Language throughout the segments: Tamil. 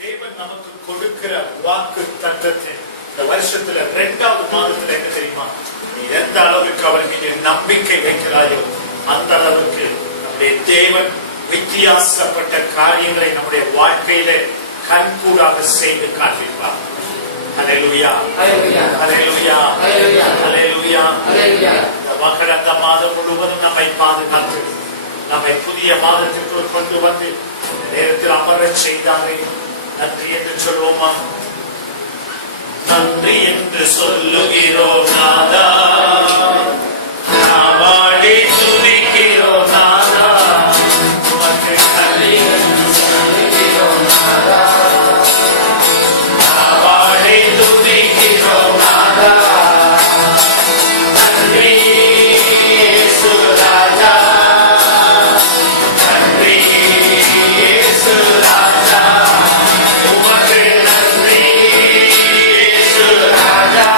தேவன் நமக்கு கொடுக்கிற வாக்கு தத்தத்தின் இந்த வருஷத்துல 2வது மாதத்துல என்ன தெரியுமா? நீ எந்த அளவுக்கு அவருக்கு நம்பிக்கை வைக்கிறாயோ அந்த அளவுக்கு நம்முடைய தேவன் வித்தியாசப்பட்ட காரியங்களை நம்முடைய வாழ்க்கையில கண்கூடாக செய்து காண்பிப்பார். ஹல்லேலூயா, ஹல்லேலூயா, ஹல்லேலூயா. இந்த மாதம் முழுவதும் நம்மை பாதுகாத்து நம்மை புதிய மாதத்திற்குள் கொண்டு வந்து நேரத்தில் அமரச் செய்தாரே, நன்றி என்று சொல்வோமா? நன்றி என்று சொல்லுகிறோம் நாதா, நாவாடி துதிக்கிறோம் நாதா, நன்றி என்று சொல்லுகிறோம் நாதா, நாவாடி துதிக்கிறோம் நாதா, நன்றி இயேசு ராஜா, நன்றி இயேசு ராஜா, உமக்கு நன்றி இயேசு ராஜா,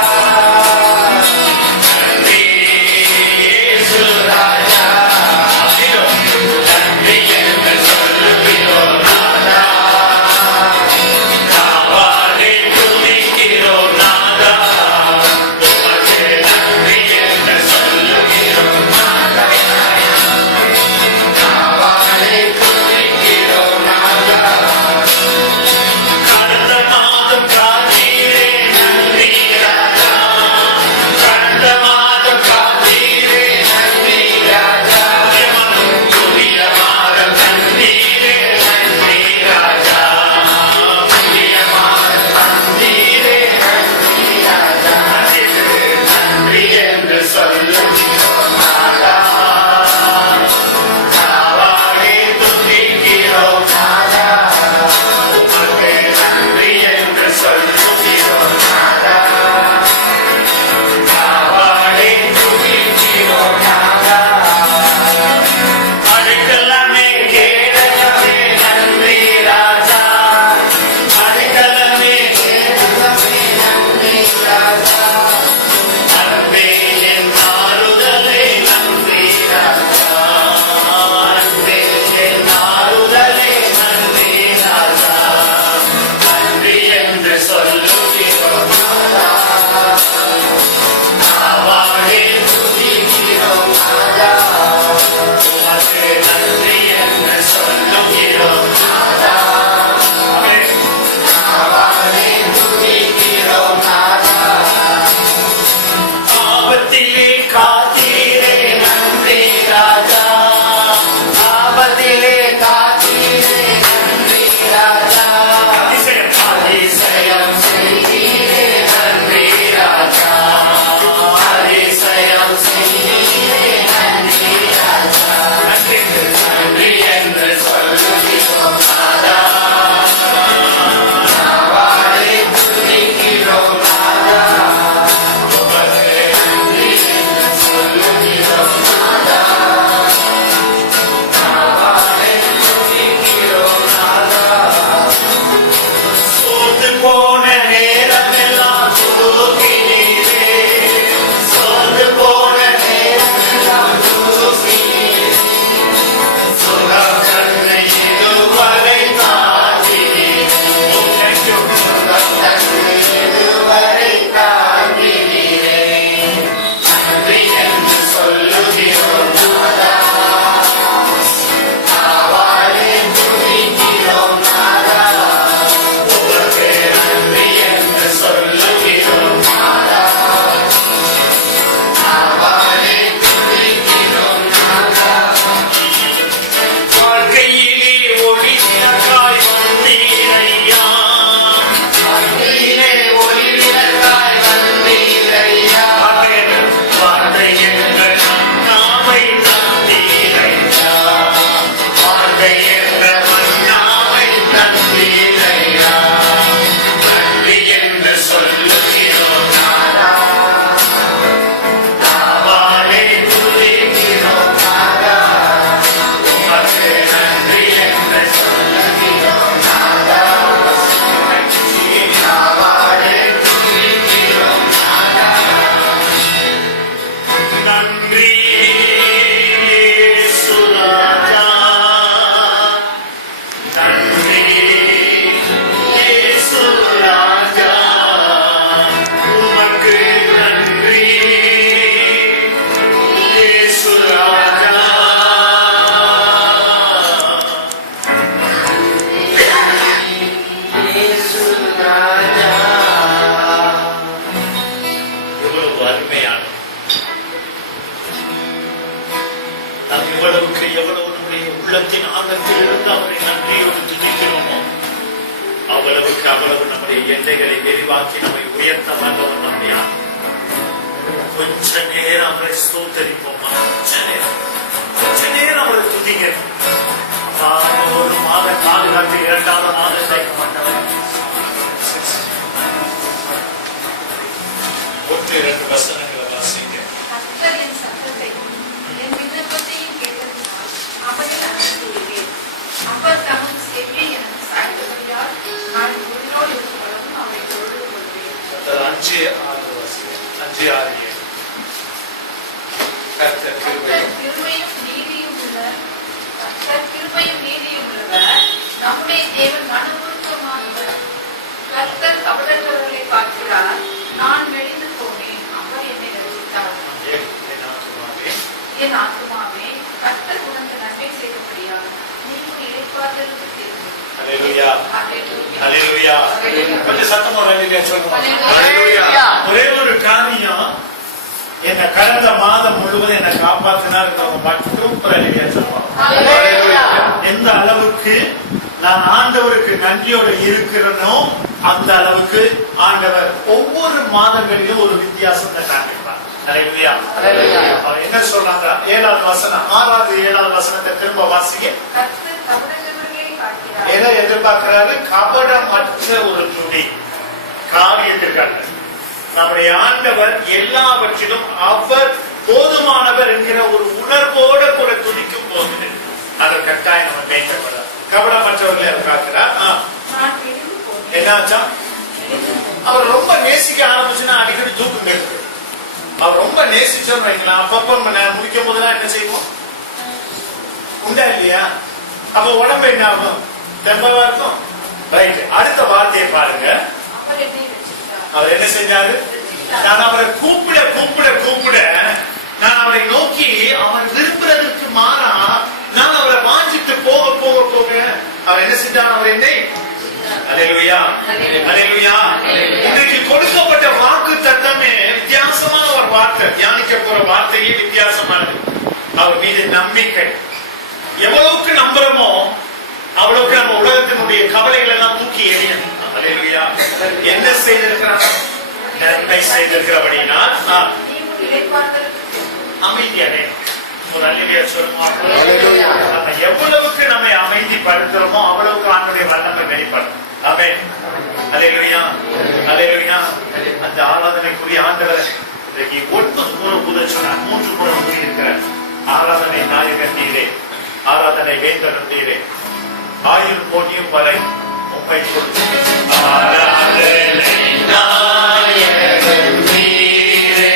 உள்ளத்தின் ஆழத்தில் இருந்து அவரை நன்றியோடு துதிக்கிறோமோ அவ்வளவுக்கு அவ்வளவு நம்முடைய எல்லைகளை விரிவாக்கி நம்மை உயர்த்த வந்தவர் நம்முடைய கொஞ்ச நேரம் அவரை ஸ்தோத்தரிப்போமா, கொஞ்ச நேரம் அவரை துதிக்கணும். ஒரு மாத பாதுகாத்து 2வது மாதம் சேர்க்க மாட்டவர். 1-2 வசனங்களை வாசிங்க. நம்முடைய தேவன் மனமுருக்கமானவர். கர்த்தர் கபடர்களைப் பார்க்கிறார். நான் மெலிந்து போனேன், அவர் என்னை ரட்சித்தார். என் ஆத்துமாவே கர்த்தர் உனக்கு நன்மை செய்தபடியால் நீ உன் இளைப்பாறுதலுக்கு திரும்பு. ஹல்லேலூயா, ஹல்லேலூயா. கொஞ்சம் சத்தமா ஹல்லேலூயா சொல்லுங்க. ஒரே ஒரு காரியம், என்ன கடந்த மாதம் முழுவதும் என்னை காப்பாற்றினார் மட்டும் ஹல்லேலூயா சொல்லுவாங்க. எந்த அளவுக்கு நான் ஆண்டவருக்கு நன்றியோடு இருக்கிறனோ அந்த அளவுக்கு ஆண்டவர் ஒவ்வொரு மாதங்களிலும் ஒரு வித்தியாசத்தை காண்பிப்பார். ஹல்லேலூயா. அவர் என்ன சொல்றாங்க? 7வது வசனம், 6வது 7வது வசனத்தை திரும்ப வாசிங்க. எதை எதிர்பார்க்கிறாரு? கபடமற்ற ஒரு துணி காரியத்திற்காக. நம்முடைய ஆண்டவர் எல்லாவற்றிலும் அவர் போதுமானவர் என்கிற ஒரு உணர்வோட கூட துதிக்கும் போது அதை கட்டாயம் நம்ம மேய்க்கப்பட கபடமற்றவர்களை பார்க்கிறார். என்னாச்சா? அவர் ரொம்ப நேசிக்க ஆரம்பிச்சுன்னா அடிக்கடி தூக்கம் கேட்கு. அவர் ரொம்ப நேசிச்சோன்னு வைக்கலாம். அப்பப்ப முடிக்கும் போதுதான் என்ன செய்வோம்? உண்டா இல்லையா? அப்ப உடம்பு என்ன ஆகும்? தெம்பவா இருக்கும். ரைட். அடுத்த வார்த்தையை பாருங்க. அவர் என்ன செஞ்சாரு? நான் அவரை கூப்பிட கூப்பிட கூப்பிட நான் அவரை நோக்கி அவன் விரும்புறதுக்கு மாறா நான் அவரை வாஞ்சிட்டு போக போக போக அவர் என்ன செஞ்சார்? அவர் என்னை ஹல்லேலூயா, ஹல்லேலூயா. இன்றைக்கு கொடுக்கப்பட்ட வாக்கு தத்தமே வித்தியாசமான ஒரு வார்த்தை. தியானிக்க போற வார்த்தையே வித்தியாசமானது. அவர் மீது நம்பிக்கை எவ்வளவுக்கு நம்புறோமோ அவ்வளவுக்கு நம்ம உலகத்தினுடைய கவலைகள் எல்லாம் தூக்கி எறியணும். ஹல்லேலூயா. என்ன செய்திருக்கிறார்? நன்மை செய்திருக்கிறபடினால் அமைதியானே ஒரு அல்லேலூயா சொல்லுவோம். எவ்வளவுக்கு நம்மை அமைதிப்படுத்துறோமோ அவ்வளவுக்கு ஆண்டவருடைய வல்லமை வெளிப்படும். ஆமென். ஹல்லேலூயா, ஹல்லேலூயா. அந்த ஆராதனைக்குரிய ஆண்டவர் இன்றைக்கு 9 முறை புதல் சொன்னார், 3 முறை கூறியிருக்கிறார். ஆராதனை நாயகன் நீரே, ஆராதனை வேந்தன் நீரே, ஆயுள் போட்டியும் வரை உம்மை கொடுத்து ஆராதனை நாயகன் நீரே,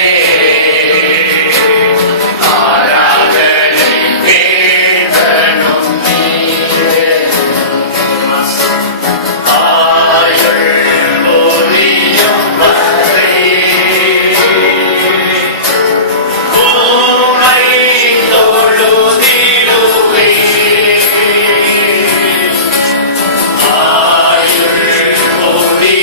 ஆராதனை வேந்தனும் நீரே, ஆயுள் போட்டியும் வரை உம்மை தொழுதிடுவே. ஆயுள் போடி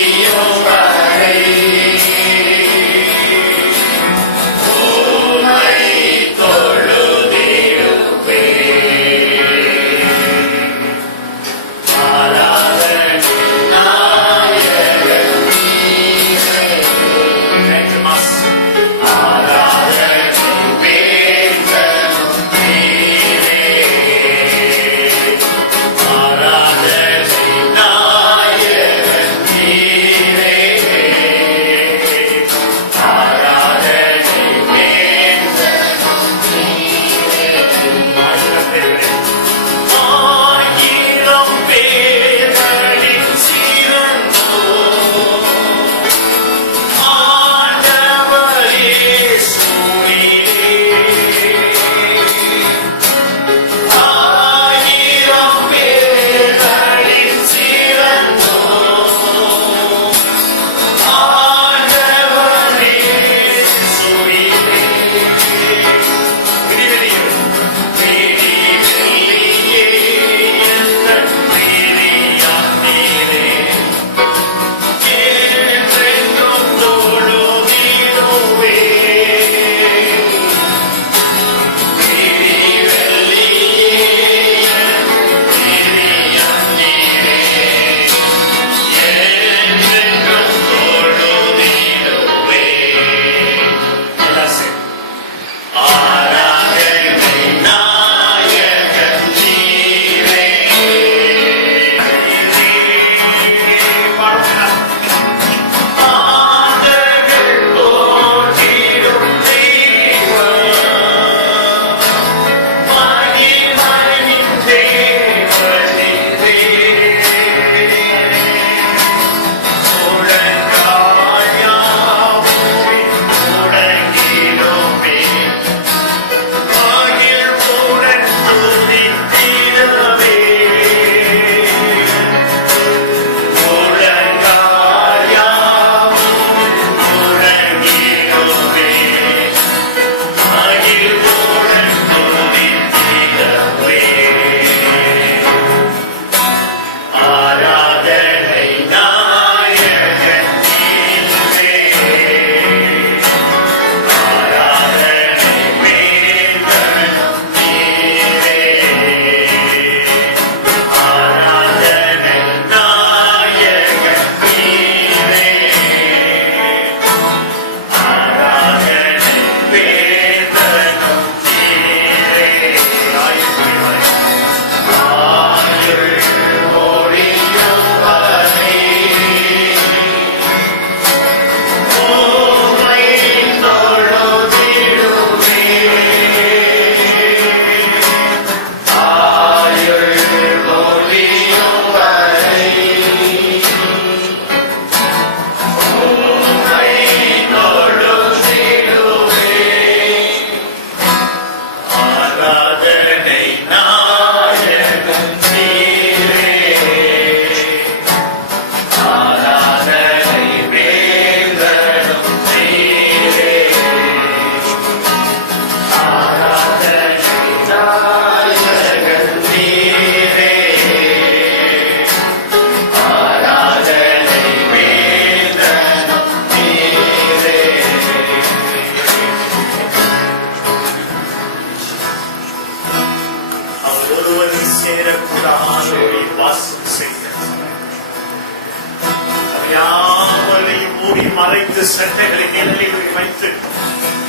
யாவரையும் மூடி மறைத்து சட்டைகளை நிழலில் வைத்து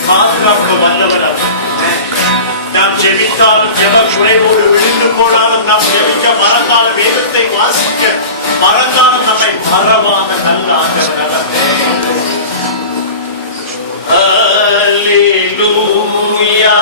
பாதுகாக்க வல்லவர் அவர். நாம் ஜெபித்தாலும் ஜெப குறைவோடு விழுந்து போனாலும் நாம் ஜெபிக்க மறந்தாலும் வேதத்தை வாசிக்க மறந்தாலும் நம்மை மறவாத நல்ல ஆண்டவர் அவர். அல்லேலூயா.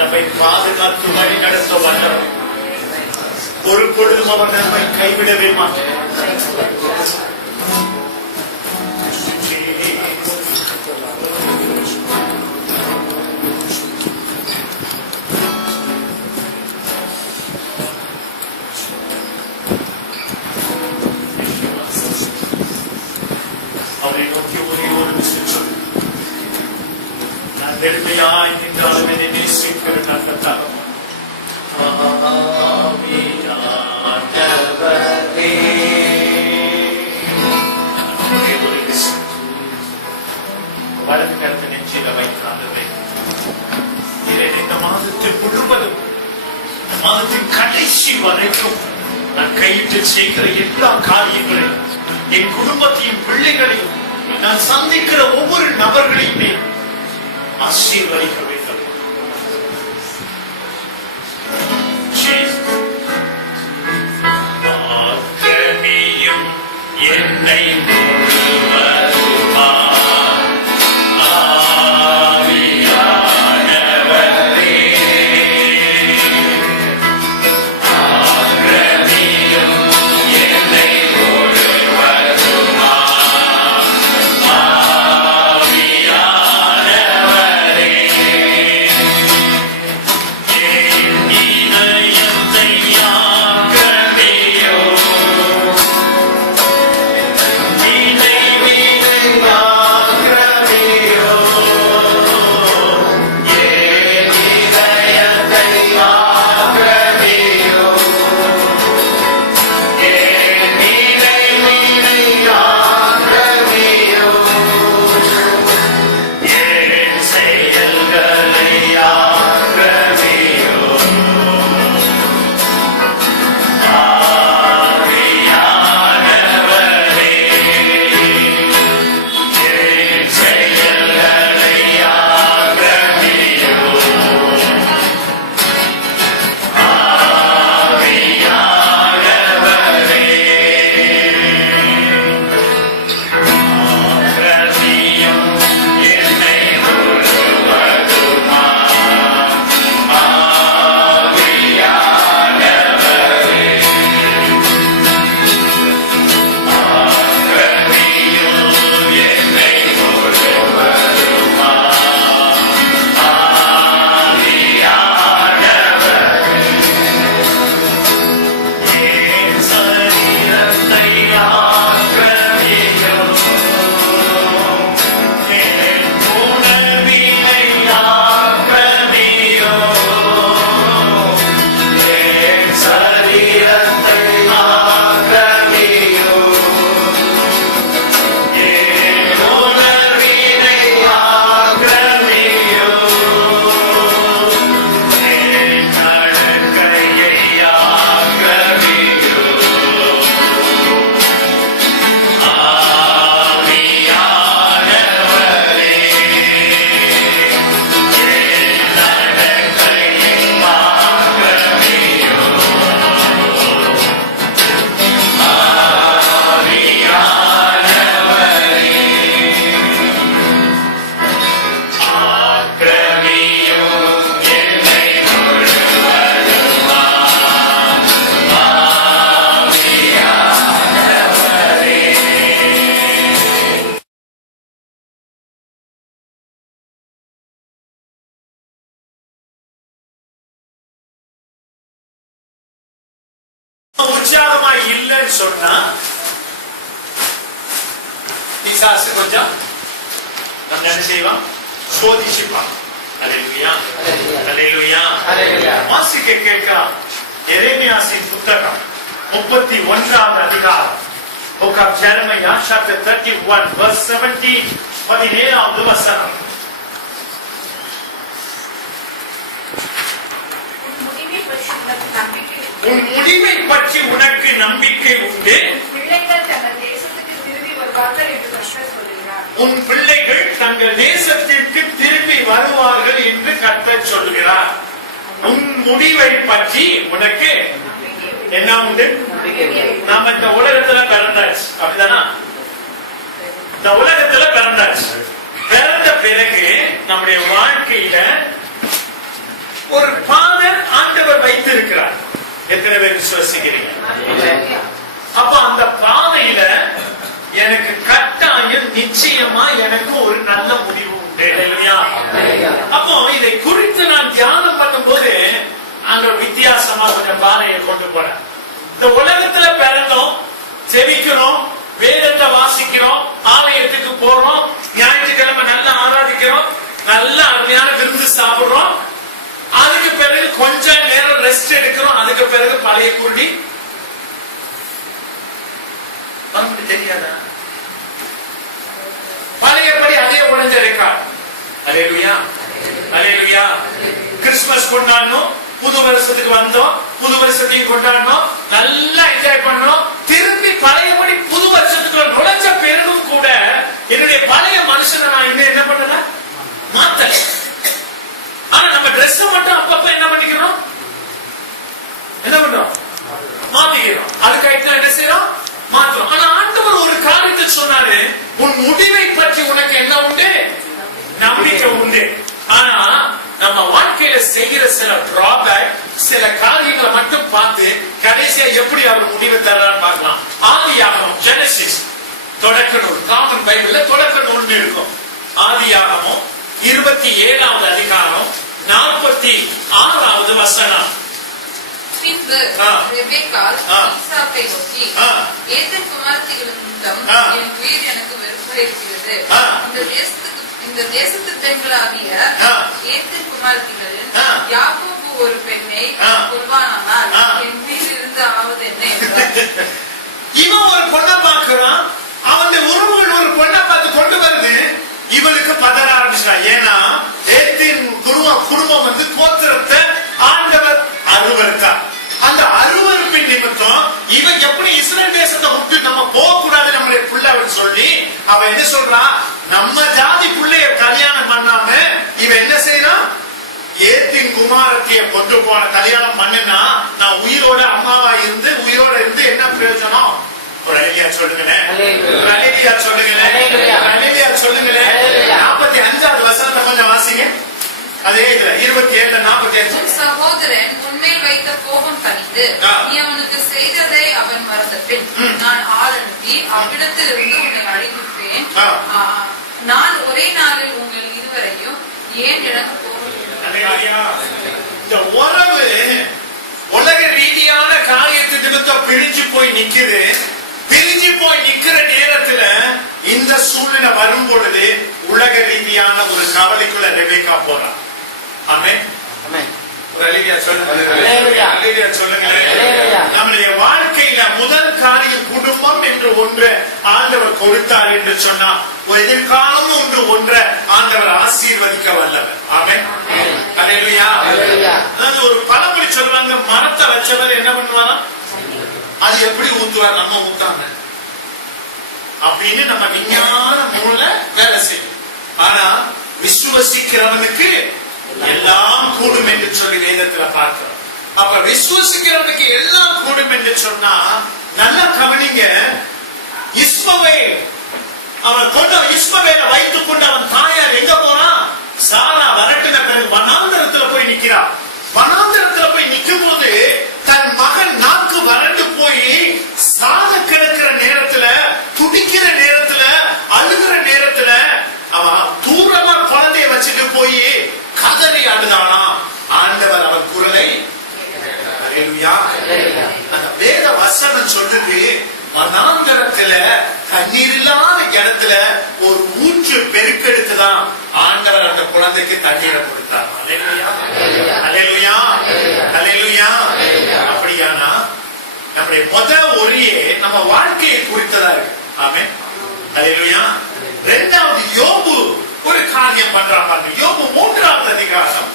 நம்மை பாதுகாத்து வழி நடத்த வந்தவர். ஒரு பொழுதும் அவர் நம்மை கைவிடவே மாட்டார். அவரை நோக்கி ஒரே ஒரு விஷயம், நான் வெறுமையாய் நின்றாலும் என்னை நேசிக்கிற நல்லதாக ஒரே ஒரு விஷயம், வலது கருத்து நெஞ்சில வைக்காதவை இந்த மாதத்தில் முழுவதும், இந்த மாதத்தின் கடைசி வரைக்கும் நான் கையிட்டு செய்கிற எல்லா காரியங்களையும், என் குடும்பத்தையும் பிள்ளைகளையும், நான் சந்திக்கிற ஒவ்வொரு நபர்களையுமே ஆசீர்வதிக்க வேண்டும். என்னை போறேன்னு சொன்னா பிசாசு கொஞ்சம் நம்ம என்ன செய்வோம், சோதிச்சுப்பான். அல்லேலூயா, அல்லேலூயா, அல்லேலூயா. வாசிக்க கேட்கலாம். எரேமியாவின் புத்தகம் 31வது அதிகாரம். Book of Jeremiah chapter 31 verse 17. 17வது வசனம். உன் முடிவை பற்றி உனக்கு நம்பிக்கை உண்டு. உன் பிள்ளைகள் தங்கள் தேசத்திற்கு திரும்பி வருவார்கள் என்று கர்த்தர் சொல்கிறார். உன் முடிவை பற்றி உனக்கு என்ன உண்டு? நாம இந்த உலகத்துல பிறந்தாச்சு, அப்படிதானா? இந்த உலகத்துல பிறந்தாச்சு. பிறந்த பிறகு நம்முடைய வாழ்க்கையில ஒரு பாதர் ஆண்டவர் வைத்திருக்கிறார். எத்தனை பேர் விசுவாசிக்கிறீங்க? அப்ப அந்த பாதையில எனக்கு கட்டாயம் நிச்சயமா எனக்கு ஒரு நல்ல முடிவு உண்டு. அப்போ இதை குறித்து நான் தியானம் பண்ணும் போது அங்க வித்தியாசமா கொஞ்சம் பாதையை கொண்டு போறேன். இந்த உலகத்துல பிறந்தோம், ஜெபிக்கிறோம், வேதத்தை வாசிக்கிறோம், ஆலயத்துக்கு போறோம், ஞாயிற்றுக்கிழமை நல்லா ஆராதிக்கிறோம், நல்ல அருமையான விருந்து சாப்பிடுறோம். அதுக்கு பிறகு கொஞ்ச நேரம் ரெஸ்ட் எடுக்கிறோம். அதுக்கு பிறகு பழைய குருடி தெரியாதா? பழையபடி அதே உழைஞ்ச ரெக்கார்ட். அல்லேலூயா, அல்லேலூயா. கிறிஸ்துமஸ் கொண்டாடணும், புது வருஷத்துக்கு வந்தோம், புது வருஷத்தையும் கொண்டாடணும், நல்லா என்ஜாய் பண்ணோம். திரும்பி பழையபடி புது வருஷத்துக்குள்ள நுழைஞ்ச பிறகும் கூட என்னுடைய பழைய மனுஷனை நான் இன்னும் என்ன பண்ணல, மாத்தல. ஆனா நம்ம ட்ரெஸ் மட்டும் அப்பப்ப என்ன பண்ணிக்கிறோம், என்ன பண்றோம், மாத்திக்கிறோம். அதுக்கு என்ன செய்யறோம், மாத்திரம். ஆனா ஆண்டவர் ஒரு காரியத்தை சொன்னாரு, உன் முடிவை பற்றி உனக்கு என்ன உண்டு, நம்பிக்கை உண்டு. ஆனா நம்ம வாழ்க்கையில செய்கிற சில டிராபேக், சில காரியங்களை மட்டும் பார்த்து கடைசியா எப்படி அவர் முடிவை தர்றான்னு பார்க்கலாம். ஆதியாகமம், ஜெனசிஸ், தொடக்க நூல், காமன் பைபிள்ல தொடக்க நூல்னு இருக்கும். ஆதியாகமம் 27வது அதிகாரம் 46வது வசனம். பின்பு ரெபெக்காள் ஈசாக்கை நோக்கி, ஏதேன் குமாரத்திகளின் நிமித்தம் என் உயிர் எனக்கு வெறுப்பாய் இருக்கிறது. இந்த தேசத்து பெண்களாகிய ஏதேன் குமாரத்திகளில் யாக்கோபு ஒரு பெண்ணை கொள்வானால் என் உயிர் இருந்து ஆவது என்ன என்றார். இவன் ஒரு பொண்ணை பார்க்கிறான், அவனுடைய உறவுகள் ஒரு பொண்ணை பார்த்து கொண்டு வருது. இவனுக்கு பதற ஆரம்பிச்சான். ஏன்னா ஏத்தின் குடும்பம் வந்து கோத்திரத்தை ஆண்டவர் அருவருத்தார். அந்த அருவருப்பின் நிமித்தம் இவன் எப்படி இஸ்ரேல் தேசத்தை விட்டு நம்ம போக கூடாது நம்மளுடைய பிள்ளைன்னு சொல்லி அவன் என்ன சொல்றான், நம்ம ஜாதி பிள்ளைய கல்யாணம் பண்ணாம இவன் என்ன செய்யறான், ஏத்தின் குமாரத்திய கொண்டு போன கல்யாணம் பண்ணுனா நான் உயிரோட அம்மாவா இருந்து உயிரோட இருந்து என்ன பிரயோஜனம்? ஒரு அலிலியா சொல்லுங்களேன், ஒரு அலிலியா சொல்லுங்களேன், அலிலியா சொல்லுங்களேன். 45வது வசனத்தை கொஞ்சம் வாசிங்க. அதே இதுல 27:45. சகோதரன் உன்மேல் வைத்த கோபம் தணிந்து நீ அவனுக்கு செய்ததை அவன் மறந்த பின் நான் ஆள் அனுப்பி அவ்விடத்தில் இருந்து உன்னை அழிவிப்பேன். நான் ஒரே நாளில் உங்கள் இருவரையும் ஏன் இழந்து போகிறேன். இந்த உறவு உலக ரீதியான காரியத்து நிமித்தம் பிரிஞ்சு போய் நிக்குது. பிரிஞ்சு போய் நிக்கிற நேரத்துல இந்த சூழ்நிலை வரும் பொழுது உலக ரீதியான ஒரு கவலைக்குள்ள ரெபெக்கா போறான். ஆமென், ஆமென். ஒரு அல்லேலூயா சொல்லுங்க, அல்லேலூயா சொல்லுங்க. நம்முடைய வாழ்க்கையில முதல் காரியம் குடும்பம் என்று ஒன்று ஆண்டவர் கொடுத்தார் என்று சொன்னா எதிர்காலம் ஒன்று ஒன்றை ஆண்டவர் ஆசீர்வதிக்க வல்லவர். ஆமென், அல்லேலூயா. அதாவது ஒரு பழமொழி சொல்லுவாங்க, மரத்தை வச்சவர் என்ன பண்ணுவாரா, அது எப்படி ஊத்துவார், நம்ம ஊத்தாங்க அப்படின்னு நம்ம விஞ்ஞான மூல வேலை செய்யும். ஆனா விசுவசிக்கிறவனுக்கு எல்லாம் கூடும் என்று சொல்லி வேதத்துல பார்க்கிறோம். அப்ப விசுவசிக்கிறவனுக்கு எல்லாம் கூடும் என்று சொன்னா நல்லா கவனிங்க. இஸ்மவேல் அவன் கொண்டு இஸ்மவேலை வைத்துக் கொண்டு அவன் தாயார் எங்க போறான், சாரா வரட்டின பிறகு வனாந்தரத்துல போய் நிக்கிறான். வனாந்தரத்துல போய் நிக்கும் போது தன் மகன் நாக்கு வறண்டு போய் சாக கிடக்கிற நேரத்துல, துடிக்கிற நேரத்துல, அழுகிற நேரத்துல அவன் தூரமா குழந்தைய வச்சுட்டு போய் கதறி அழுதானா. ஆண்டவர் அவன் குரலை, அந்த வேத வசனம் சொல்லுது, இடத்துல, தண்ணீர் இல்லாத இடத்துல ஒரு ஊற்று பெருக்கெடுத்துதான் ஆண்டவர் அந்த குழந்தைக்கு தண்ணீரை கொடுத்தார். அல்லேலூயா, அல்லேலூயா. அப்படியானா நம்முடைய ஒரே நம்ம வாழ்க்கையை குறித்ததா இருக்கு. ஆமென், அல்லேலூயா. இரண்டாவது யோபு ஒரு காரியம் பண்றாங்க. யோபு 3வது அதிகாரம்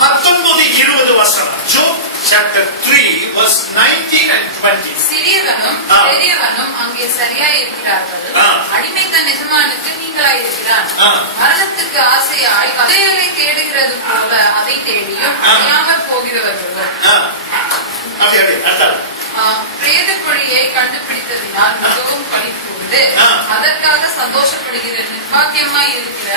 19-20 வசனம். Job chapter 3 verse 19 and 20. சிறியவனும் பெரியவனும் அங்கே சரியாய் இருக்கிறார்கள். அடிமைத்த எஜமானுக்கு நீங்களாய் இருக்கிறான். மரணத்துக்கு ஆசையாய் கதைகளை தேடுகிறது போல அதை தேடியும் அறியாமற் போகிறவர்களும் பிரேத குழியை கண்டுபிடித்ததினால் மிகவும் களிப்புண்டு அதற்காக சந்தோஷப்படுகிற நிர்வாகியமாய் இருக்கிற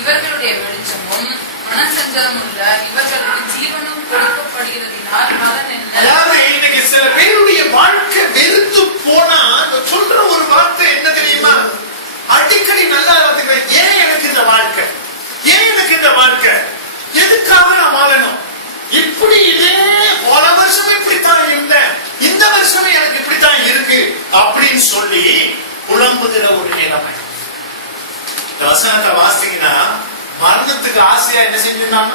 இவர்களுடைய வெளிச்சமும் மனசஞ்சலமுள்ள இவர்களுக்கு ஜீவனும் கொடுக்கப்படுகிறதினால் பலன் என்ன? அதாவது இன்னைக்கு சில பேருடைய வாழ்க்கை வெறுத்து போனா சொல்ற ஒரு வார்த்தை என்ன தெரியுமா? அடிக்கடி நல்லா இருக்கிறேன், ஏன் எனக்கு இந்த வாழ்க்கை, ஏன் எனக்கு இந்த வாழ்க்கை, எதுக்காக நான் வாழணும், இப்படி இதே போன வருஷமே இப்படித்தான் இருந்தேன், இந்த வருஷமே எனக்கு இப்படித்தான் இருக்கு அப்படின்னு சொல்லி புலம்புகிற ஒரு நிலைமை. இந்த வசனத்தை வாசிங்கன்னா மரணத்துக்கு ஆசையா என்ன செஞ்சிருந்தாங்க,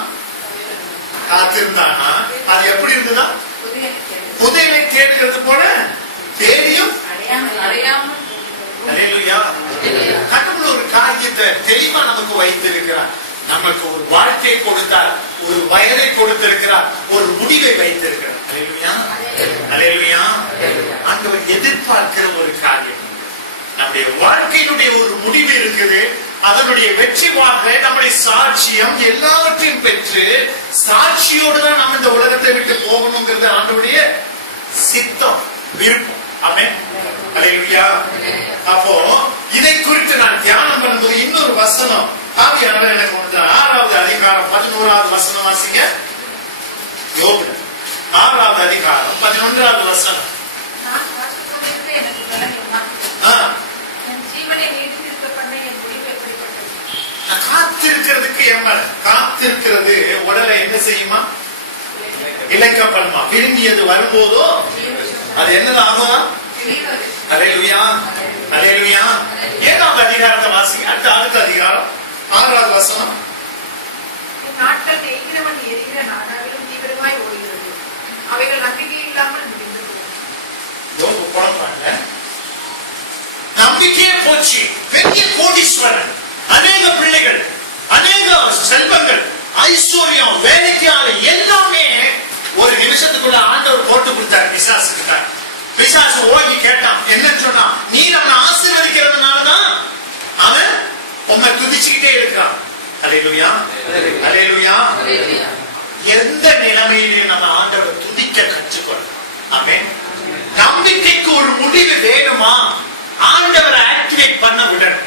காத்திருந்தானா? அது எப்படி இருந்ததா? புதையலை தேடுகிறது போல தேடியும் கடவுள் ஒரு காரியத்தை தெளிவா நமக்கு வைத்திருக்கிறார். நமக்கு ஒரு வாழ்க்கையை கொடுத்தார், ஒரு வயதை கொடுத்திருக்கிறார், ஒரு முடிவை வைத்திருக்கிறார். அல்லேலூயா, அல்லேலூயா. ஆண்டவர் எதிர்பார்க்கிற ஒரு காரியம் நம்முடைய வாழ்க்கையினுடைய ஒரு முடிவு இருக்குது. அதனுடைய வெற்றி வாழ்க்கை நம்முடைய சாட்சியம் எல்லாவற்றையும் பெற்று சாட்சியோடு தான் நம்ம இந்த உலகத்தை விட்டு போகணுங்கிறது ஆண்டவருடைய சித்தம், விருப்பம். ஆமென், அல்லேலூயா. அப்போ இதை குறித்து நான் தியானம் பண்ணும்போது இன்னொரு வசனம் ஆவியானவர் எனக்கு கொடுத்தார். 6வது அதிகாரம் 11வது வசனம் வாசிங்க. யோபு 6வது அதிகாரம் 11வது வசனம். காத்திருக்கிறதுக்கு காத்திருக்கிறது உடலை என்ன செய்யுமா? இளைக்கப்படுமா? விரும்பியது வரும்போதோ அது என்னதாகுமா? அல்லேலூயா, அல்லேலூயா. 7வது அதிகாரத்தை வாசிங்க. அடுத்த அதிகாரம் 6வது வசனம். நாட்கள் எய்கிறவன் எரிகிற நாடாவிலும் தீவிரமாய் ஓடுகிறது, அவைகள் நம்பிக்கை இல்லாமல் முடிந்து போகும். நம்பிக்கையே போச்சு. பெரிய கோடீஸ்வரன், அநேக பிள்ளைகள், அநேக செல்வங்கள், ஐஸ்வர்யம், வேலைக்கான எல்லாமே ஒரு நிமிஷத்துக்குள்ள ஆண்டவர் போட்டு கொடுத்தார் பிசாசுக்கு. பிசாசு ஓகி கேட்டான், என்னன்னு சொன்னா, நீ நம்ம ஆசீர்வதிக்கிறதுனாலதான் அவன் உண்மை துதிச்சுக்கிட்டே இருக்கான். அல்லேலூயா, அல்லேலூயா. எந்த நிலைமையிலும் நம்ம ஆண்டவரை துதிக்க கற்றுக்கொள்ளணும். ஆமென். நம்பிக்கைக்கு ஒரு முடிவு வேணுமா? ஆண்டவரை ஆக்டிவேட் பண்ண விடணும்.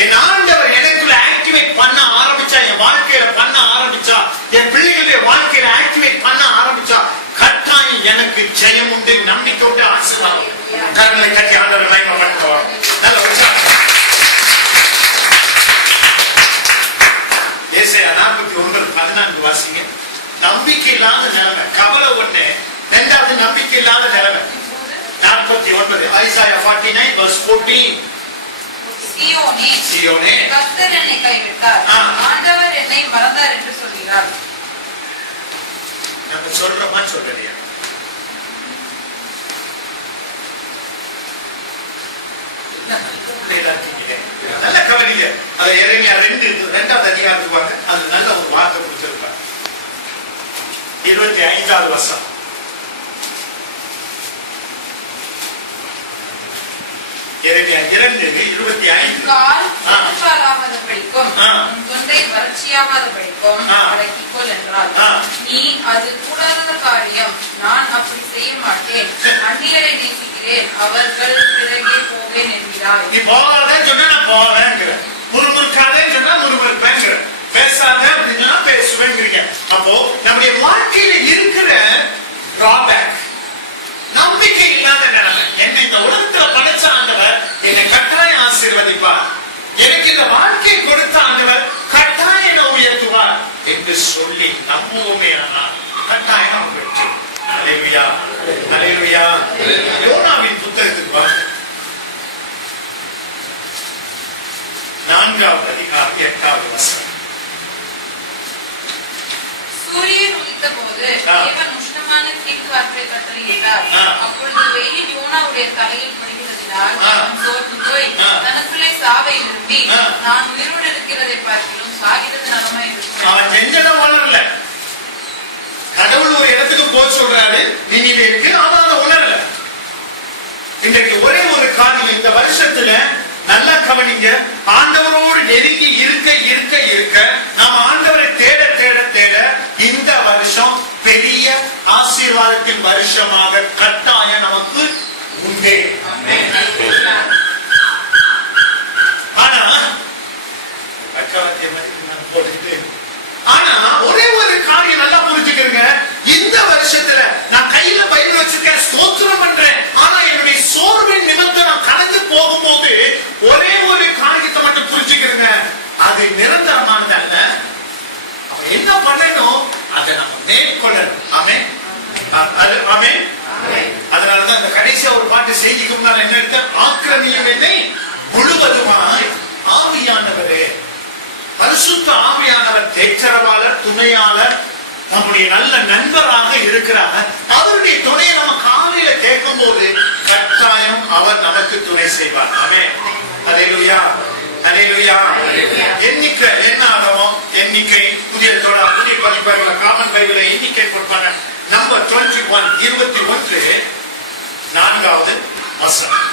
என் ஆண்டவர் எனக்குள்ள ஆக்டிவேட் பண்ண ஆரம்பிச்சா, என் வாழ்க்கையில பண்ண ஆரம்பிச்சா, என் பிள்ளைகளுடைய வாழ்க்கையில ஆக்டிவேட் பண்ண ஆரம்பிச்சா, கட்டாயம் எனக்கு ஜெயம் உண்டு, நம்பிக்கை உண்டு, ஆசீர்வாதம். கரங்களை கட்டி ஆண்டவரை மகிமைப்படுத்துவோம். நல்ல உற்சாகம். ஏசாயா 49:14 வாசிங்க. நம்பிக்கை இல்லாத நிலைமை, கவலை ஒண்ணு. இரண்டாவது நம்பிக்கை இல்லாத நிலைமை. 49 ஐசாயா 49 verse 14. சீயோனே, கர்த்தர் என்னை கைவிட்டார், ஆண்டவர் என்னை மறந்தார் என்று சொல்கிறார். நம்ம சொல்றோமா சொல்லலையா? நல்ல கவனிங்க. அது எரேமியா 2வது அதிகாரத்துக்கு வாங்க. அது நல்ல ஒரு வார்த்தை கொடுத்திருப்பார். 25வது வசனம். எரேமியா 2:25. கால் தொற்றாகாத படிக்கும், தொண்டை வறட்சியாகாத படிக்கும் அடக்கிக்கொள் என்றால், நீ அது கூடாத காரியம், நான் அப்படி செய்ய மாட்டேன், அந்நியரை நேசிக்கிறேன், அவர்கள் பிறகே போவேன் என்கிறாய். நீ போகாதேன்னு சொன்னா நான் போவேங்கிற, முறுமுறுக்காதேன்னு சொன்னா முறுமுறுப்பேங்கிற, பேசாத அப்படின்னா பேசுவேங்கிறீங்க. அப்போ நம்முடைய வாழ்க்கையில இருக்கிற டிராபேக் நம்பிக்கை இல்லாத நிலைமை. என்னை இந்த உலகத்துல படைச்ச ஆண்டவர் என்னை கட்டாயம் ஆசீர்வதிப்பார், எனக்கு இந்த வாழ்க்கையை கொடுத்த ஆண்டவர் கட்டாயம் என்னை உயர்த்துவார் என்று சொல்லி நம்புவோமே ஆனால் கட்டாயம் நமக்கு வெற்றி. அல்லேலூயா, அல்லேலூயா. யோனாவின் புத்தகத்துக்கு வாங்க. 4வது அதிகாரம் 8வது வசனம். சூரியன் உதித்த போது தேவன் உஷ்ணமான தீர்க்காற்றை கட்டளையிட்டார். அப்பொழுது வெயில் யோனாவுடைய தலையில் படுகிறதினால் அவன் சோர்ந்து போய் தனக்குள்ளே சாவை விரும்பி நான் உயிரோடு இருக்கிறதை பார்க்கிலும் சாகிறது நலமாய் இருக்கும். அவன் செஞ்சதை உணரல. கடவுள் ஒரு இடத்துக்கு போய் சொல்றாரு நினிவேக்கு, அவன் அதை உணரல. இன்றைக்கு ஒரே ஒரு காரியம் இந்த வருஷத்துல நல்லா கவனிங்க. ஆண்டவரோடு நெருங்கி இருக்க இருக்க இருக்க நாம் ஆண்டவரை தேட தேட தேட இந்த வருஷம் பெரிய ஆசீர்வாதத்தின் வருஷமாக கட்டாயம் நமக்கு உண்டே. ஆனா ஆனா ஒரே ஒரு காரியம் நல்லா புரிஞ்சுக்கிறேங்க. இந்த வருஷத்துல நான் கையில பைபிள் வச்சிருக்கேன், ஸ்தோத்திரம் பண்றேன். ஆனா என்னுடைய சோர்வின் நிமித்தம் நான் கடந்து போகும்போது ஒரே ஒரு காரியத்தை மட்டும் புரிஞ்சுக்கிறேங்க, அது நிரந்தரமானது அல்ல. அவன் என்ன பண்ணணும், அதை நம்ம மேற்கொள்ளணும். ஆமென். ஆமென். அதனாலதான் இந்த கடைசியா ஒரு பாட்டு செய்திக்கு முன்னால் என்ன எடுத்த, ஆக்கிரமியும் என்னை முழுவதுமாய் ஆவியானவரே. பரிசுத்த ஆவியானவர் தேற்றரவாளர், துணையாளர், நம்முடைய நல்ல நண்பராக இருக்கிறார். அவருடைய துணையை நம்ம காலையில கேட்கும் போது கட்டாயம் அவர் நமக்கு துணை செய்வார். ஆமென். அல்லேலூயா, அல்லேலூயா. எண்ணிக்கை என்ன ஆகமோ எண்ணிக்கை புதிய பதிப்பகல காமன் பைபிளை எண்ணிக்கை கொடுப்பாங்க. நம்பர் 21 21 4வது வசனம்.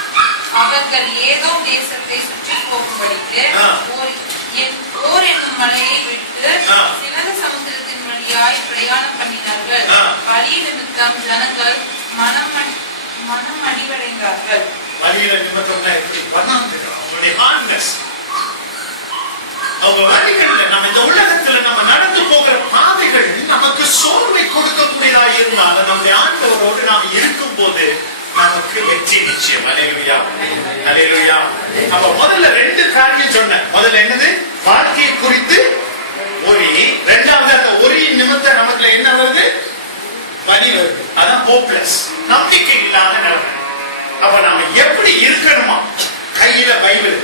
அவர்கள் ஏதோ தேசத்தை சுற்றி போகும்படிக்கு ஓர் என்னும் மலையை விட்டு சிவந்த சமுத்திரத்தின் வழியாய் பிரயாணம் பண்ணினார்கள். வழி நிமித்தம் ஜனங்கள் மனம் அடிவடைந்தார்கள். வழியில நிமித்தம்னா எப்படி அவங்களுடைய ஹார்ட்னஸ், அவங்க வழிகள்ல நம்ம இந்த உலகத்துல நம்ம நடந்து போகிற பாதைகள் நமக்கு சோர்வை கொடுக்கக்கூடியதாக இருந்தால் நம்முடைய ஆண்டவரோடு நாம் இருக்கும் போது நமக்கு வெற்றி நிச்சயம். அல்லேலூயா, அல்லேலூயா. அப்ப முதல்ல 2 காரியம் சொன்னேன். முதல்ல என்னது, வாழ்க்கையை குறித்து ஒரி. இரண்டாவது அந்த ஒரியின் நிமித்தம் நமக்கு என்ன வருது, வலி வருது. அதான் ஹோப்லெஸ், நம்பிக்கை இல்லாத நிலைமை. அப்ப நாம எப்படி இருக்கணுமா, கையில பைபிள்,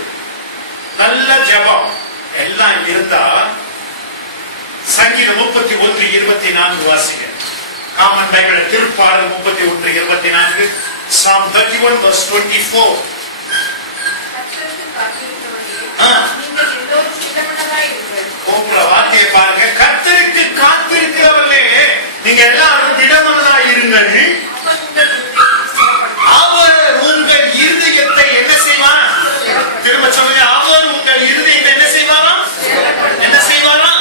நல்ல ஜெபம் எல்லாம் இருந்தா சங்கீதம் 31:24 வாசிங்க. காமன் பைபிள் திருப்பாடல் 31:24, Psalm 31:24. வார்த்தையை பாருங்க. கர்த்தருக்கு காத்திருக்கிறவர்களே நீங்க எல்லாரும் திடமனதா இருங்கள். அவர் உங்கள் இருதயத்தை என்ன செய்வார், திரும்ப சொல்லுங்க, அவர் உங்கள் இருதயத்தை என்ன செய்வாராம், என்ன செய்வாராம்.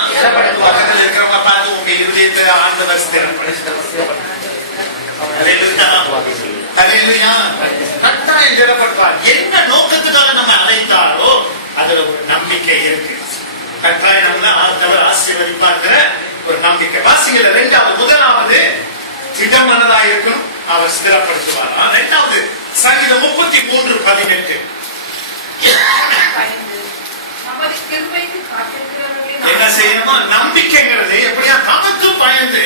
பக்கத்தில் இருக்கிறவங்க பார்த்து உங்க இருதயத்தை ஆண்டவர் ஸ்திரப்படுத்துவார். கட்டாயம் திடப்படுவார். என்ன நோக்கத்துக்காக நம்ம அழைத்தாரோ அதுல ஒரு நம்பிக்கை இருக்கு. கட்டாயம் நம்மள ஆண்டவர் ஆசீர்வதிப்பார்ங்கிற ஒரு நம்பிக்கை. வாசிங்கள. முதலாவது திடமனதா இருக்கணும், அவர் ஸ்திரப்படுத்துவார். இரண்டாவது சங்கீதம் 33:18. என்ன செய்யணுமா, நம்பிக்கைங்கிறது எப்படியா நமக்கு பயந்து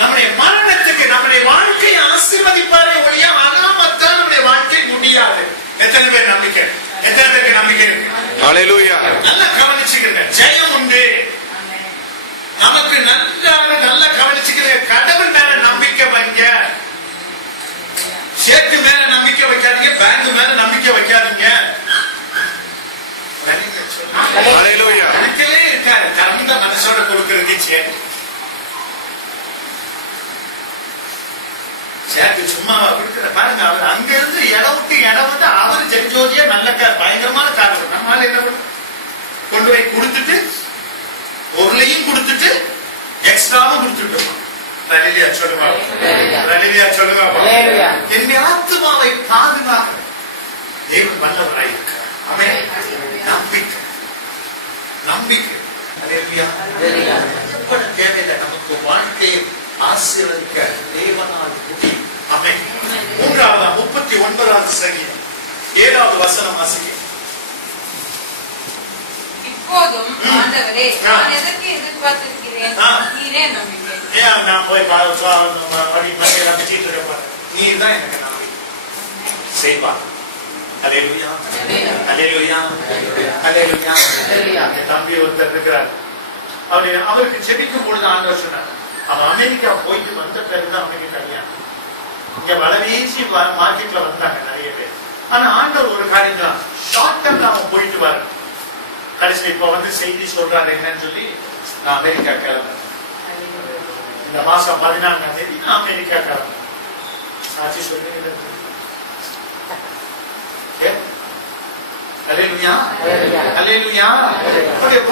நம்முடைய மரணத்துக்கு நம்முடைய வாழ்க்கையை ஆசீர்வதிப்பாரே ஒழிய அல்லாமத்தான் நம்முடைய வாழ்க்கை முடியாது. எத்தனை பேர் நம்பிக்கை, எத்தனை பேருக்கு நம்பிக்கை இருக்கு? ஹல்லேலூயா. நல்லா கவனிச்சுக்கிறேங்க, ஜெயம் உண்டு. நமக்கு நல்லா கவனிச்சுக்கிறேங்க. கடவுள் மேல நம்பிக்கை வைங்க. சேட்டு மேல நம்பிக்கை வைக்காதீங்க, பேங்க் மேல நம்பிக்கை வைக்காதீங்க. இருக்கவே இருக்காரு திறந்த மனசோட கொடுக்கறது சேட்டு. சேட்டு சும்மாவா கொடுக்கிற பாருங்க. அவர் அங்க இருந்து இடம் விட்டு இடம் வந்து அவர் ஜெகஜோதியா நல்ல பயங்கரமான காரணம். நம்மளால என்ன கொண்டு போய் கொடுத்துட்டு பொருளையும் கொடுத்துட்டு எக்ஸ்ட்ராவும் கொடுத்துட்டோம். சொல்லுங்க, என் ஆத்மாவை பாதுகாக்க தேவன் வல்லவராயிருக்கிறார். நம்பிக்கை, நம்பிக்கை தேவையில்லை. நமக்கு வாழ்க்கையை ஆசீர்வதிக்க தேவனால் முடியும். ஆமென். 39வது சங்கீதம் 7வது வசனம் வாசிக்க. இப்போதும் ஆண்டவரே, நான் எதற்கு எதிர்பார்த்திருக்கிறேன், நீரே நம்பிக்கை. நான் போய் வழி மத்தியில் நம்பிச்சிட்டு இருப்பேன். நீர் தான் எனக்கு நம்பிக்கை செய்வார். அல்லேலூயா, அல்லேலூயா, அல்லேலூயா. என் தம்பி ஒருத்தர் இருக்கிறார். அவருக்கு ஜெபிக்கும் பொழுது ஆண்டவர் சொன்னார், அவன் அமெரிக்கா போயிட்டு வந்த பிறகுதான் அவனுக்கு கல்யாணம். இங்க வளவீசி மார்க்கெட்ல வந்தாங்க நிறைய பேர். ஆனா ஆண்டவர் ஒரு காரியம் தான், ஷார்ட் டர்ம்ல அவன் போயிட்டு வர கடைசியில் இப்ப வந்து செய்தி சொல்றாரு என்னன்னு சொல்லி, நான் அமெரிக்கா கிளம்புறேன். இந்த மாசம் 14ஆம் தேதி நான் அமெரிக்கா கிளம்புறேன். சாட்சி சொல்லி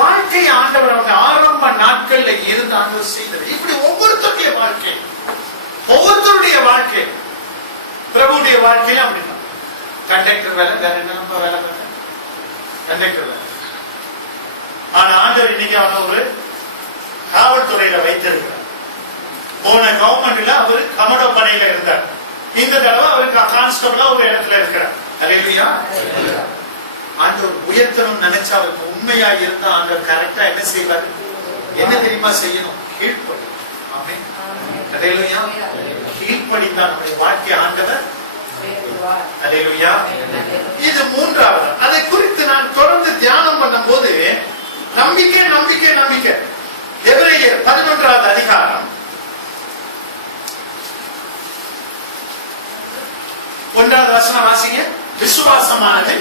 வாழ்க்கை ஆண்டவர் அவங்க ஆரம்ப நாட்கள்ல இருந்து ஆண்டவர் செய்தது. இப்படி ஒவ்வொருத்தருடைய வாழ்க்கை, ஒவ்வொருத்தருடைய வாழ்க்கை, பிரபுடைய வாழ்க்கையில அப்படிதான். கண்டக்டர் வேலை வேற என்ன நம்ம வேலை பண்ண கண்டக்டர் வேலை. ஆனா ஆண்டவர் இன்னைக்கு அவனை ஒரு காவல்துறையில வைத்திருக்கிறார். போன கவர்மெண்ட்ல அவரு கமடோ படையில இருந்தார். இந்த தடவை அவருக்கு கான்ஸ்டபிளா ஒரு இடத்துல இருக்கிறார். அல்லேலூயா. ஆண்டவர் உயர்த்தணும் நினைச்சா அவருக்கு உண்மையா இருந்தா ஆண்டவர் கரெக்டா என்ன செய்வாரு? என்ன தெரியுமா செய்யணும்? கீழ்ப்படி. ஆமென். அல்லேலூயா. கீழ்ப்படிதான் நம்முடைய வாழ்க்கை ஆண்டவர். அல்லேலூயா. இது மூன்றாவது. அதை குறித்து நான் தொடர்ந்து தியானம் பண்ணும் போது நம்பிக்கை நம்பிக்கை நம்பிக்கை. எபிரேயர் 11வது அதிகாரம் 1வது வசனம் வாசிங்க. விசுவாசமானது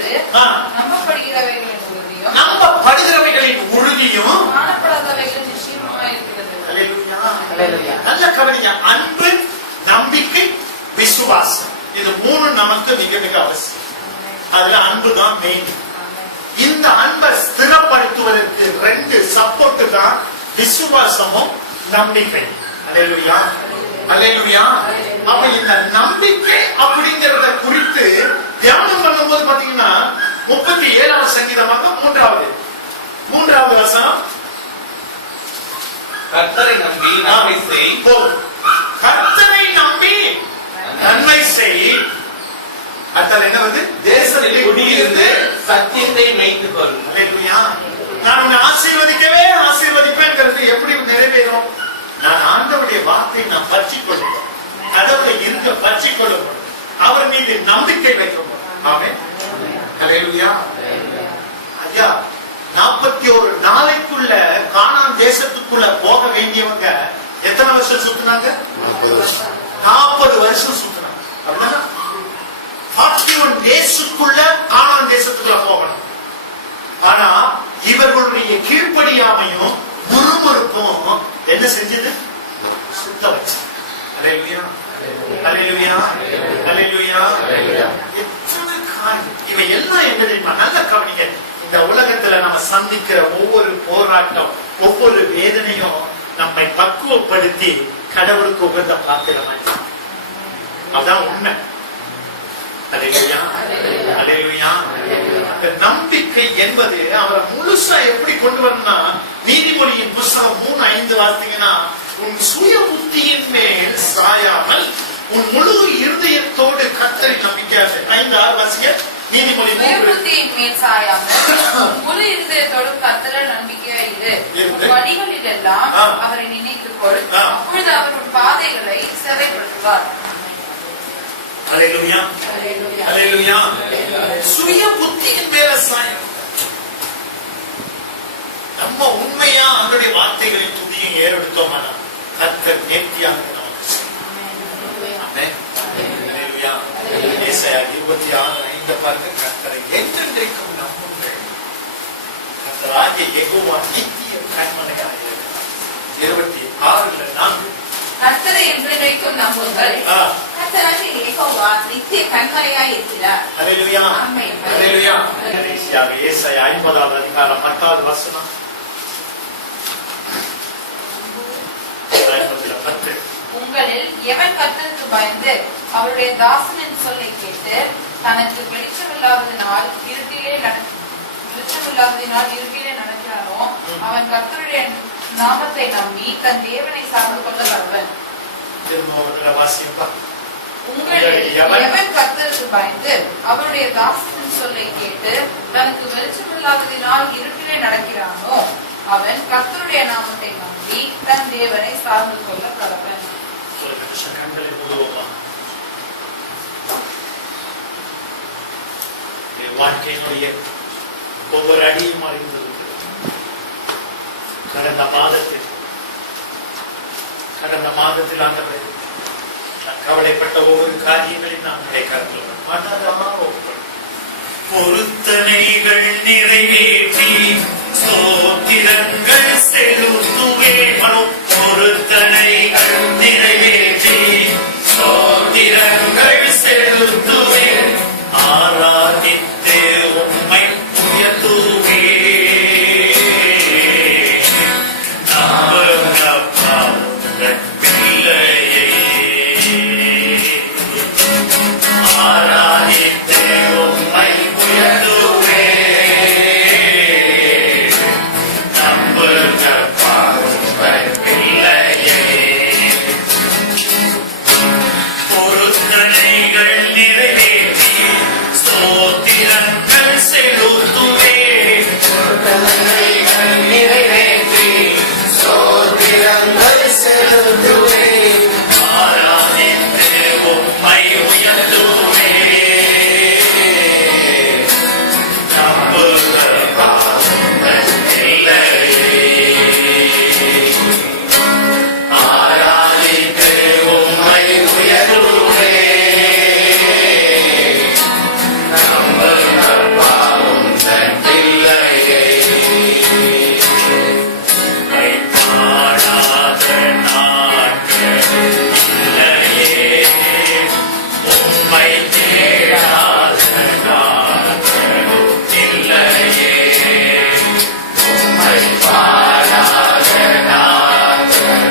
நம்பப்படுகிறவைகளின் உறுதியும் நம்பப்படுகிறவைகளின் உறுதியும் காணப்படாதவைகளின் நிச்சயமாய் இருக்கிறது. அல்லேலூயா. நல்ல கவனிங்க. அன்பு, நம்பிக்கை, விசுவாசம், இது மூணு நமக்கு மிக மிக அவசியம். அதுல அன்பு தான் மெயின். இந்த அன்பை ஸ்திரப்படுத்துவதற்கு 2 சப்போர்ட் தான் விசுவாசமும் நம்பிக்கை. அல்லேலூயா, அல்லேலூயா. அப்ப இந்த நம்பிக்கை அப்படிங்கறத குறித்து தியானம் பண்ணும்போது பாத்தீங்கன்னா 37வது சங்கீதமாக 3வது வசனம், கர்த்தரை நம்பி நன்மை செய். கர்த்தரை நம்பி நன்மை செய். கர்த்தர் என்ன வந்து தேசத்தில் குடியிருந்து சத்தியத்தை மேய்த்துக் கொள். அல்லேலூயா. நான் உன்னை ஆசீர்வதிப்பேன் எப்படி நிறைவேறும்? நான் ஆண்டவருடைய வார்த்தையை நான் பற்றிக் கொள்ளும், கடவுளை இருக்க பற்றிக் கொள்ளும், அவர் மீது நம்பிக்கை வைக்கும். ஆமென். அல்லேலூயா. ஐயா, 41 நாளைக்குள்ள கானான் தேசத்துக்குள்ள போக வேண்டியவங்க எத்தனை வருஷம் சுத்தினாங்க? 40 வருஷம் சுத்தினாங்க. அப்படின்னா 41 டேஸுக்குள்ள கானான் தேசத்துக்குள்ள போகணும். ஆனா இவர்களுடைய கீழ்ப்படியாமையும் முறுமுறுப்பும் என்ன செஞ்சது? சுத்த வச்சு. அல்லேலூயா, அல்லேலூயா, அல்லேலூயா. எத்தனை காரியம் இவை எல்லாம் என்ன தெரியுமா? நல்ல கவனிங்க. இந்த உலகத்துல நம்ம சந்திக்கிற ஒவ்வொரு போராட்டம், ஒவ்வொரு வேதனையும் நம்மை பக்குவப்படுத்தி கடவுளுக்கு உகந்த பாத்திரமாய். அதான் உண்மை. அல்லேலூயா, அல்லேலூயா. நம்பிக்கை என்பது அவரை முழுசா எப்படி கொண்டு வரணும்னா, நீதிமொழியின் புத்தகம் 3:5 வாசித்தீங்கன்னா, உன் சுய புத்தியின் மேல் சாயாமல் உன் முழு இருதயத்தோடு கர்த்தரை நம்பிக்கையாக. 5-6 வாசிங்க. நீதிமொழி 3. மேல் சாயாமல் முழு இருதயத்தோடு கர்த்தரை நம்பிக்கையா இரு. வழிகளில் எல்லாம் அவரை நினைத்துக் கொள். அப்பொழுது அவர் உன் பாதைகளை செவைப்படுத்துவார். அல்லேலூயா, அல்லேலூயா. சுய புத்தியின் மேல சாயம். நம்ம உண்மையா அவருடைய வார்த்தைகளை துதியை ஏறெடுத்தோம்னா கர்த்தர் நேர்த்தியாக நமக்கு செய்வார். ஆமென். அல்லேலூயா. ஏசாயா 26:5 பாருங்க. கர்த்தரை என்றென்றைக்கும் நம்புங்கள். கர்த்தராகிய யெகோவா நித்திய கண்மலையாக இருக்கிறார். 26:4 கர்த்தரை என்றென்றைக்கும் நம்புங்கள். கர்த்தராகிய யெகோவா நித்திய கண்மலையாய் இருக்கிறார். அல்லேலூயா, அல்லேலூயா. ஏசாயா 50வது அதிகாரம் 10வது வசனம். உங்களில் எவன் கர்த்தருக்கு பயந்து அவருடைய தாசனின் சொல்லை கேட்டு தனக்கு வெளிச்சமில்லாததினால் இருட்டிலே நடக்கிறானோ அவன் கர்த்தருடைய நாமத்தை நம்பி தன் தேவனை சார்ந்து கொள்ள கடவன். உங்களில் எவன் கர்த்தருக்கு பயந்து அவருடைய தாசனின் சொல்லை கேட்டு தனக்கு வெளிச்சமில்லாததினால் இருட்டிலே நடக்கிறானோ அவன் கர்த்தருடைய நாமத்தை நம்பி தன் தேவனை சார்ந்து கொள்ள கடவன். வாழ்க்கையினுடைய ஒவ்வொரு அடியும் அறிந்திருக்கிறது. கடந்த மாதத்தில் ஆண்டவரே நான் கவலைப்பட்ட ஒவ்வொரு காரியங்களையும் நான் கிடைக்காது பொருத்தனைகள் நிறைவேற்றி ஸ்தோத்திரங்கள் செலுத்துவேன். பொருத்தனைகள் நிறைவேற்றி ஸ்தோத்திரங்கள் செலுத்துவேன். ஆராதித்து உம்மை உயர்த்துவேன். நம்புங்கப்பா உங்கள் பிள்ளையை. ஆராதித்து உம்மை உயர்த்துவேன். நம்புங்கப்பா உங்கள் பிள்ளையை. பொருத்தனைகள் நிறைவேற்றி ஸ்தோத்திரங்கள் செலுத்துவேன். பொருத்தனைகள் நிறைவேற்றி ஸ்தோத்திரங்கள் செலுத்துவேன். ஆராதித்து உம்மை உயர்த்துவேன். நம்புங்கப்பா உங்கள் பிள்ளையை. ஆராதித்து உம்மை உயர்த்துவேன். நம்புங்கப்பா உங்கள் பிள்ளையை. உம்மை பாடாத நாட்கள் இல்லையே. உம்மை தேடாத நாட்கள் இல்லையே. உம்மை பாடாத நாட்கள்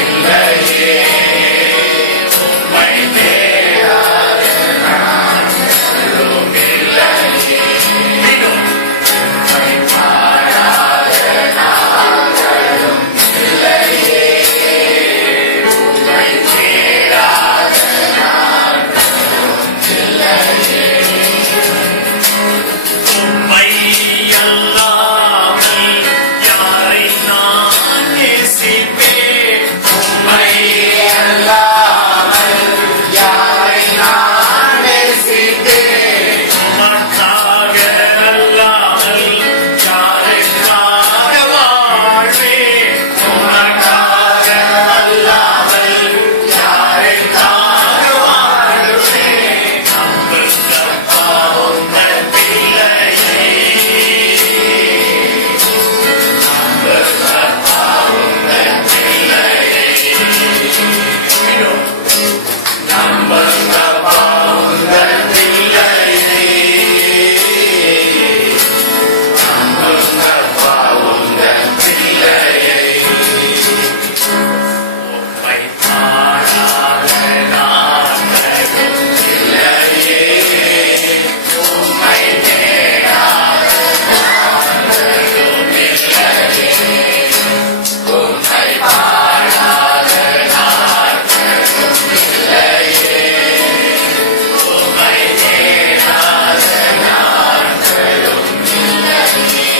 இல்லையே. உம்மை தேடாத நாட்களும் இல்லையே. மீண்டும் உம்மை பாடாத நாட்களும் இல்லையே. உம்மை தேடாத நாட்களும் இல்லையே. உம்மை அல்லாமல் யாரை நான் நேசிப்பேன். உம்மை அல்லாமல் யாரை நான் நேசித்தேன். உமக்காக அல்லாமல் யாருக்காக வாழ்வேன். உமக்காக அல்லாமல் யாருக்காக வாழ்வேன். நம்புங்கப்பா உங்கள் பிள்ளையை. நம்புங்கப்பா உங்கள் பிள்ளையை. மீண்டும் நம்புங்கப்பா உங்கள் பிள்ளையை. நம்புங்கப்பா உங்கள் பிள்ளையை. உம்மை பாடாத நாட்களும் இல்லையே. உம்மை தேடாத நாட்களும் இல்லையே. உம்மை பாடாத நாட்களும் இல்லையே. உம்மை தேடாத நாட்களும் இல்லையே.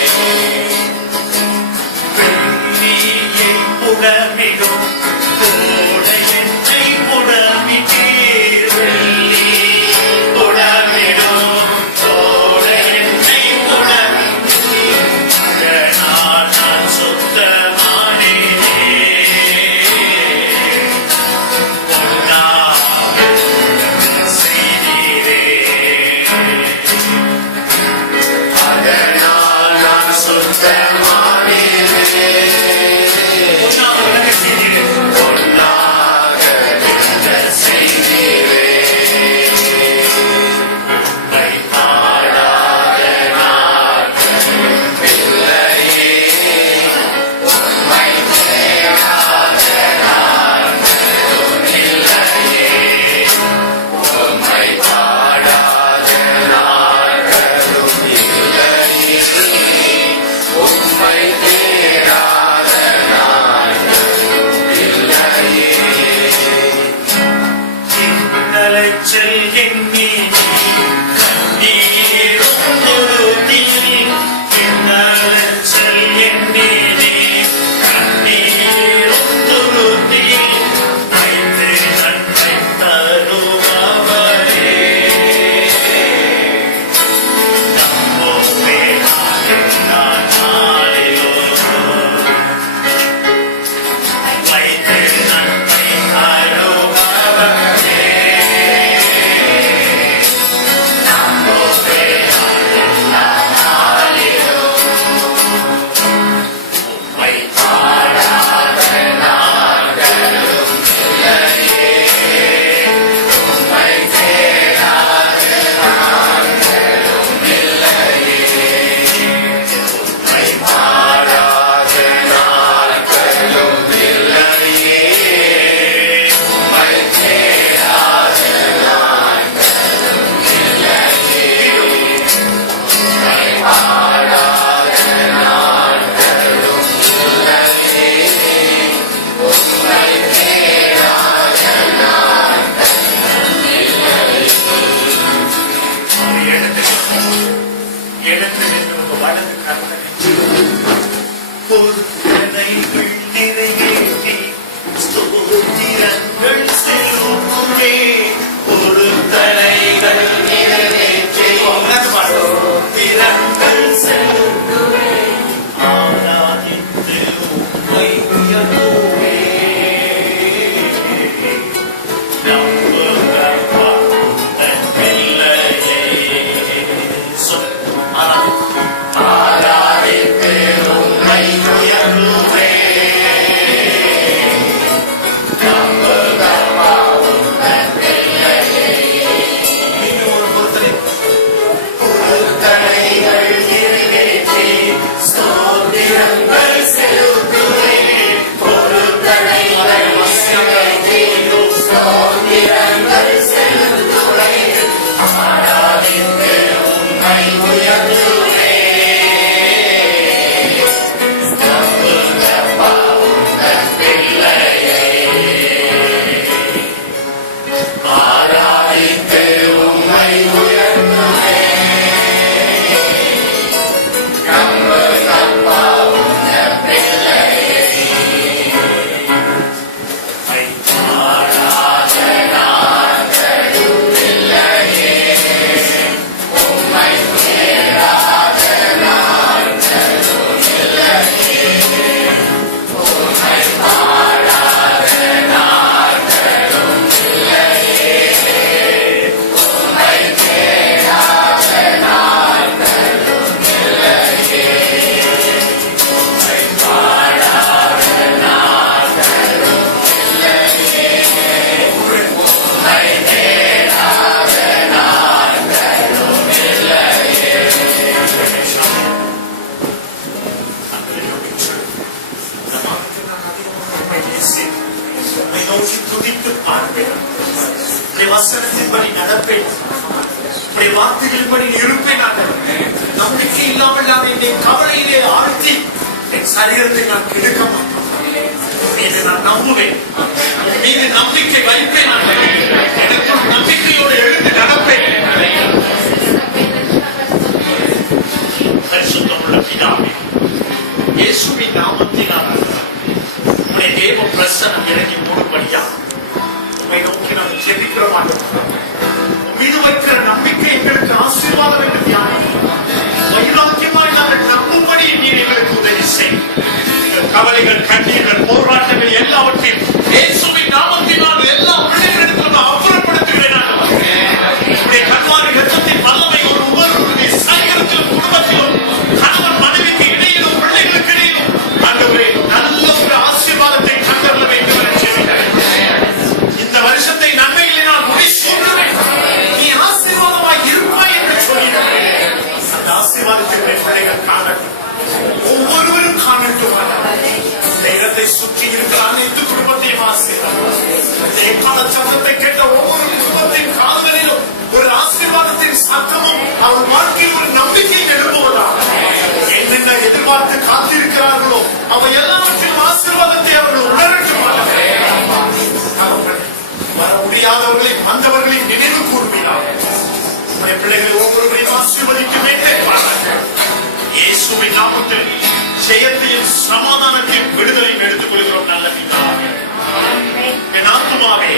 வெள்ளியை புடமிடும் கோடை என்னை புடமிட்டீர். வெள்ளி புடமிடும் கோடை என்னை புடமிட்டீர். அதனால் நான் சுத்தமானேனே. பொன்னாக செய்தீரே. அதனால் நான் சுத்தமானேனே. பொன்னாக செய்தீரே. பொன்னாக செய்தீரே. உம்மை பாடாத நாட்களும் இல்லையே. உம்மை தேடாத நாட்களும் இல்லையே. உம்மை பாடாத நாட்களும் இல்லையே. உம்மை தேடாத நாட்களும் இல்லையே. இன்னலைச்சல் எண்ணி கண்ணீரும் துருத்தியில். இன்னலைச்சல் எண்ணி கண்ணீரும் துருத்தியில். வைத்து நன்மை தருபவரே. நடப்பேன். உடைய வார்த்தைகளின்படி இருப்பேன். நம்பிக்கை இல்லாமல் நான் என்னை கவலையிலே ஆழ்த்தி என் சரீரத்தை நான் கெடுக்க மாட்டேன். மீது நான் நம்புவேன், மீது நம்பிக்கை வைப்பேன். எனக்கு நம்பிக்கையோடு எழுந்து நடப்பேன். பரிசுத்தமுள்ள பிதாவே, இயேசுவின் நாமத்தினால் உம்முடைய தேவ பிரசன்னம் இறங்கி மூடும்படியா உம்மை நோக்கி நாம் ஜெபிக்கிறோம். மீது வைக்கிற நம்பிக்கை எங்களுக்கு ஆசீர்வாதம் என்று தியானம் வைராக்கியமாய் நாங்கள் நம்பும்படி நீர் எங்களுக்கு உதவி செய். கவலைகள், கண்ணீர்கள், போராட்டங்கள் எல்லாவற்றையும் இயேசுவின் நாமத்தினால் எல்லா பிள்ளைகளிடத்திலும் அப்புறப்படுத்துகிறேன். உம்முடைய கல்வாரி இரத்தத்தின் வல்லமை ஒவ்வொருவருடைய சரீரத்திலும், குடும்பத்திலும், கணவன் மனைவிக்கு இடையிலும், பிள்ளைகளுக்கு இடையிலும் ஆண்டவரே நல்ல ஒரு ஆசீர்வாதத்தை கண்டறிய வேண்டும் என ஜெபிக்கிறேன். இந்த வருஷத்தை நன்மையிலே நான் முடிசூட்டுவேன். நீ ஆசீர்வாதமாய் இருப்பாய் என்று சொல்லியிருக்கிறேன். அந்த ஆசீர்வாதத்தை பிள்ளைகள் காணட்டும், ஒவ்வொருவரும் காணட்டும். இந்த இடத்தை சுற்றி இருக்கிற அனைத்து குடும்பத்தையும் ஆசீர்வாதம் சத்தத்தை கேட்ட ஒவ்வொரு குடும்பத்தின் காதுகளிலும் ஒரு ஆசீர்வாதத்தின் சத்தமும் அவர் வாழ்க்கையில் ஒரு நம்பிக்கை எழுப்புவதாக. என்னென்ன எதிர்பார்த்து காத்திருக்கிறார்களோ அவை எல்லாவற்றிலும் ஆசீர்வாதத்தை அவர்கள் உணரட்டும். வர முடியாதவர்களை வந்தவர்களை நினைவு கூர்வீராக. உடைய பிள்ளைகளை ஒவ்வொருவரையும் ஆசீர்வதிக்க வேண்டும். இயேசுவின் நாமத்தில் ஜெயத்தையும் சமாதானத்தையும் விடுதலையும் எடுத்துக் கொள்கிறோம். நல்ல பிதாவே, என் ஆத்துமாவே